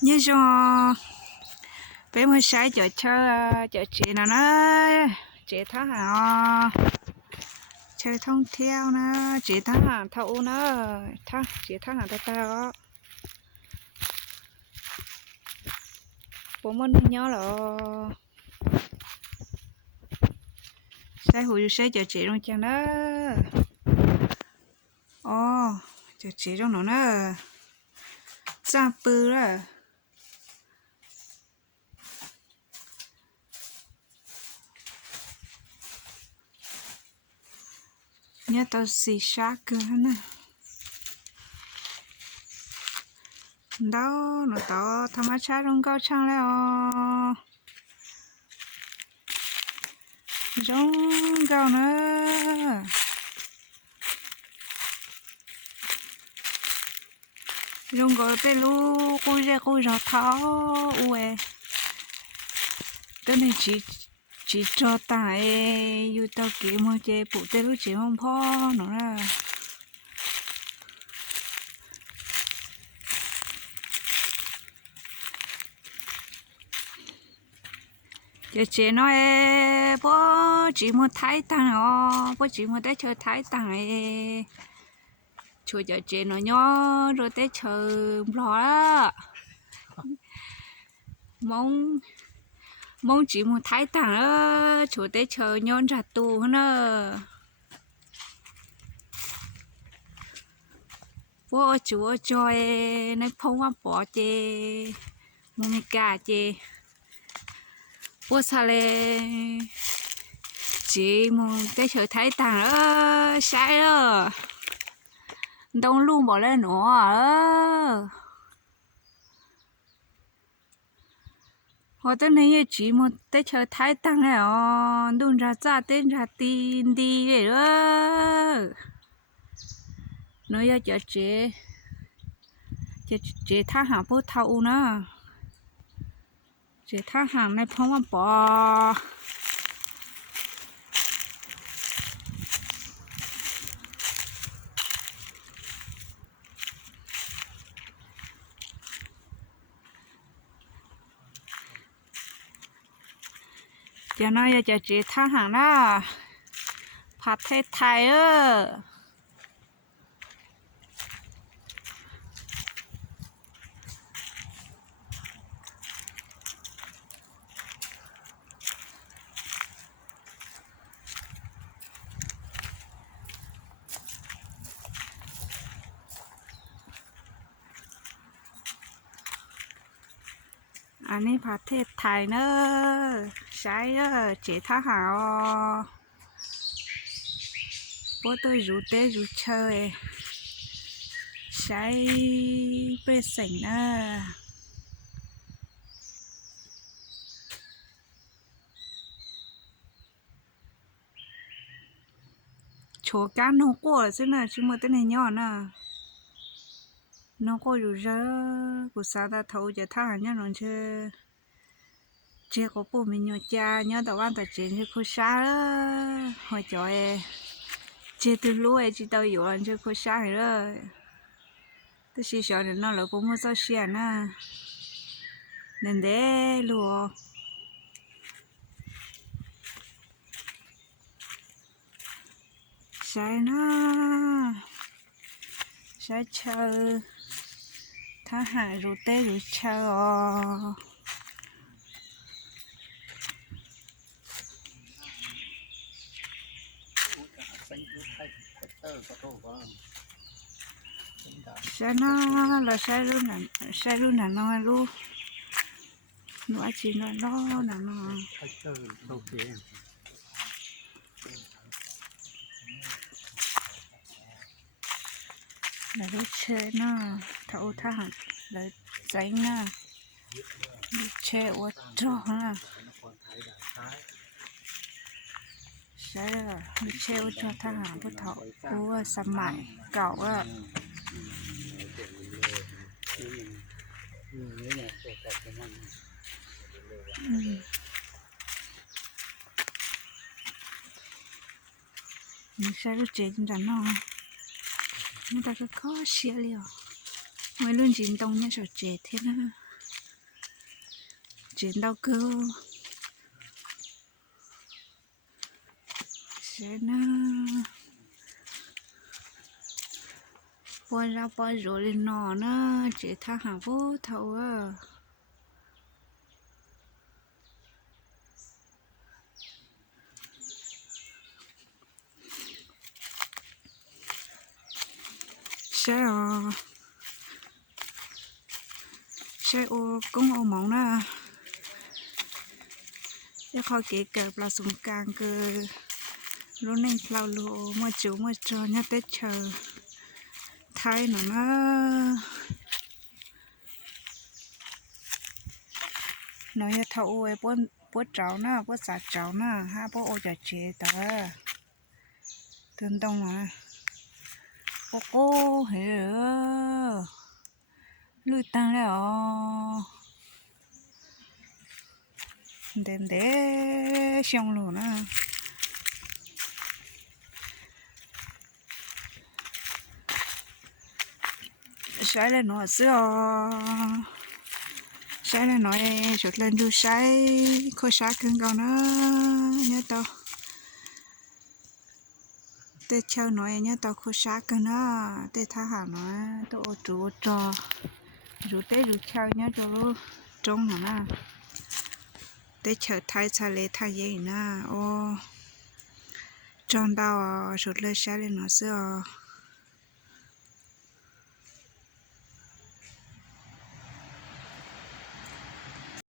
như cho bé mới sáng chợ chơi chợ chị nào nó chị tháng hàng chơi thông theo nó chị tháng hàng thâu nó tháng chị tháng hàng ta ta bố mình nhớ là sai hồi sai chợ chị luôn chẳng đó chợ chị trong nó nó sang bự rồi nhớ tao xì sát cơ nè đó nó tao tham gia trong cao trang lại trong cao nữa dùng gọi tên lu cô ra tháo uê tên này chỉ cho tại yêu tao kiếm một chế phụ tên lu chỉ không phò nó ra chế nói bố chỉ một thái tăng bố chỉ một để chơi thái tăng chùa giờ chế nó nhỏ rồi tới chờ rõ đó mong chỉ một thái tăng đó chùa tới chờ nhon ra tù nữa bố chúa cho nó phong hoa bỏ chê mua cả chê bố sao lê chỉ một tới chờ thái tăng đó sai đó đông luôn bỏ lên nữa họ tới này chỉ một tới chờ thái tăng này đun ra ra tên ra tin đi vậy đó nói cho chế thả hàng bố thâu nữa chế thả hàng này phong mà bỏ cho nó cho chị thả hàng đóผัดไทยอันนี้ประเทศไทยเนอะใช้จีท่าหาพวกตัวรู้เต้รู้เชยใช้เป็นสิ่งเนอะโชว์การน้องกัวซึ่งน่ะชิมตัวนี้ย้อนน่ะน้องกัวอยู่เจอกูสาดาเท่าจะท่าหาเนี่ยน้องเชื่อเจ้าก็ปุ่มมีอยู่จ้าเนี่ยแต่ว่าแต่เจนคือคุชาหัวใจเจ้าตัวรู้ไอ้ที่ตัวอยู่อันเจ้าคุชาเลยแต่สิ่งที่เราเราปุ่มมันจะเสียนะนั่นเด้ลูกใช่นะใช่เชื่อถ้าหารู้เต้รู้เชื่อใช่นะเราใช้รุ่นนั้นน้อยลูกหนูอาชีพน้อยนั้นน้อยแล้วลูกเชยนะถ้าอุทหารแล้วใจนะลูกเชยวัดจ้องนะใช่ลูกเชยวัดจ้องทหารผู้เฒ่าผู้ว่าสมัยเก่าว่านี่ใช่ลูกเจนจันน้องมันแต่ก็เสียเลยไม่รู้จริงตรงนี้จะเจเท่นะ chuyện đâu cứ sẽ nó bôi ra bôi rồi lên nọ nó chỉ tha hàng vô thầu à sẽ ô cũng ô mỏng nèจะคอยเก๋เกิดปลาสงกรานต์คือรู้ในเราลูมาจูมาจอเนี่ยเตเชอไทยหนูนะหนูจะเท่าโอ้ยป้วนเจ้านะป้วนสาเจ้านะฮะป้วนโอจะเจแต่ตื่นตรงนะโอ้โหเฮ้อลุยตังแล้วเด่นเด้ช่องลูนะใช้เลยหนูเสื้อใช้เลยหน่อยจุดเล่นดูใช้ค่อยใช้ขึ้นก่อนนะเนี่ยต่อเตะเช่าหน่อยเนี่ยต่อค่อยใช้กันนะเตะท่าหาหน่อยตัวจูจอจูเตะจูเช่าเนี่ยตัวจงหน่อยนะเตะเช่าไทยทะเลไทยยังนะโอ้จอนดาวจุดเลยใช้เลยหน่อยเสื้อ